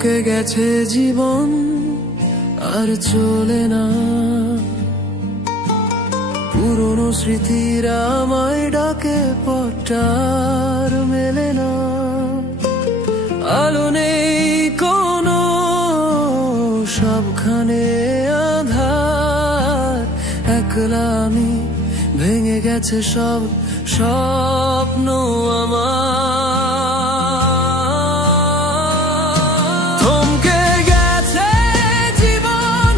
থমকে গেছে জীবন আর চলে না, পুরনো স্মৃতিরা আমায় ডাকে পথটার মেলে না। আলো নেই কোনো, সবখানে আঁধার, একলা আমি, ভেঙে গেছে সব স্বপ্ন আমার। থমকে গেছে জীবন,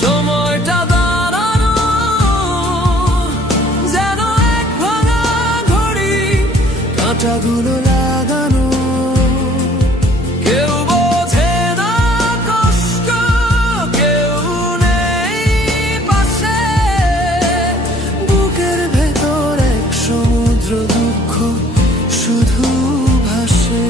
সময়টা দাঁড়ানো, যেন এক ভাঙা ঘড়ি, কাঁটাগুলো লাগানো। কেউ বোঝে না কষ্ট, কেউ নেই পাশে, বুকের ভেতর এক সমুদ্র দুঃখ শুধু ভাসে।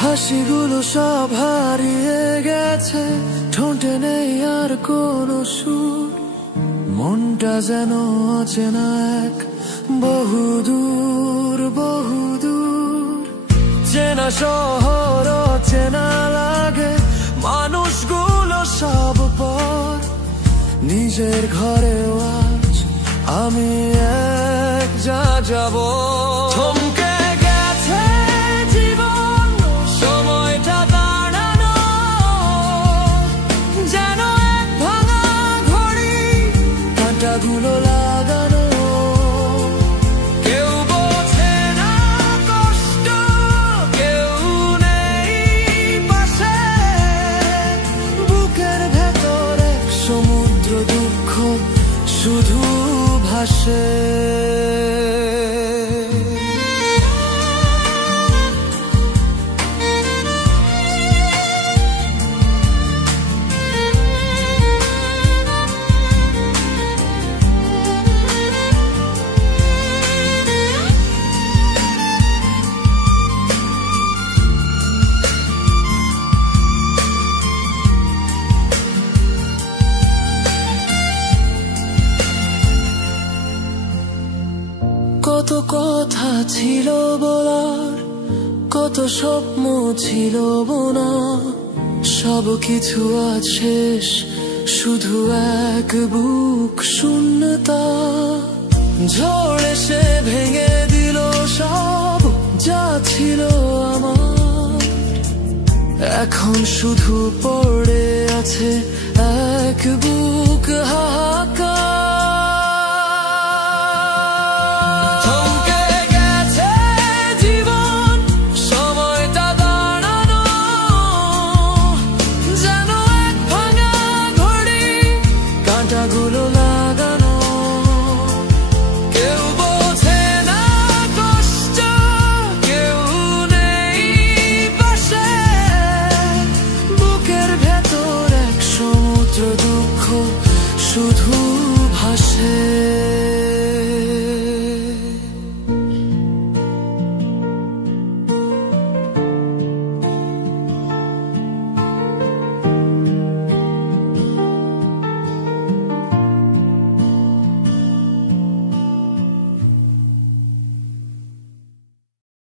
হাসিগুলো সব হারিয়ে গেছে, ঠোঁটে নেই আর কোনো সুর, মনটা যেন অচেনা এক বহুদূর বহুদূর। চেনা শহর অচেনা লাগে, মানুষগুলো সব পর, নিজের ঘরেও আজ আমি এক যা যাব। থমকে গেছে জীবন, সময়টা দাঁড়ানো, যেন এক ভাঙা ঘড়ি, কাঁটাগুলো লাগানো। কেউ বোঝে না কষ্ট, কেউ নেই পাশে, বুকের ভেতর এক সমুদ্র দুঃখ শুধু ভাসে। কত কথা ছিল বলার, কত স্বপ্ন ছিল বোনা, সব কিছু আজ শেষ, শুধু এক বুক শূন্যতা। ঝড় এসে ভেঙে দিল সব যা ছিল আমার, এখন শুধু পড়ে আছে এক বুক হাহাকার।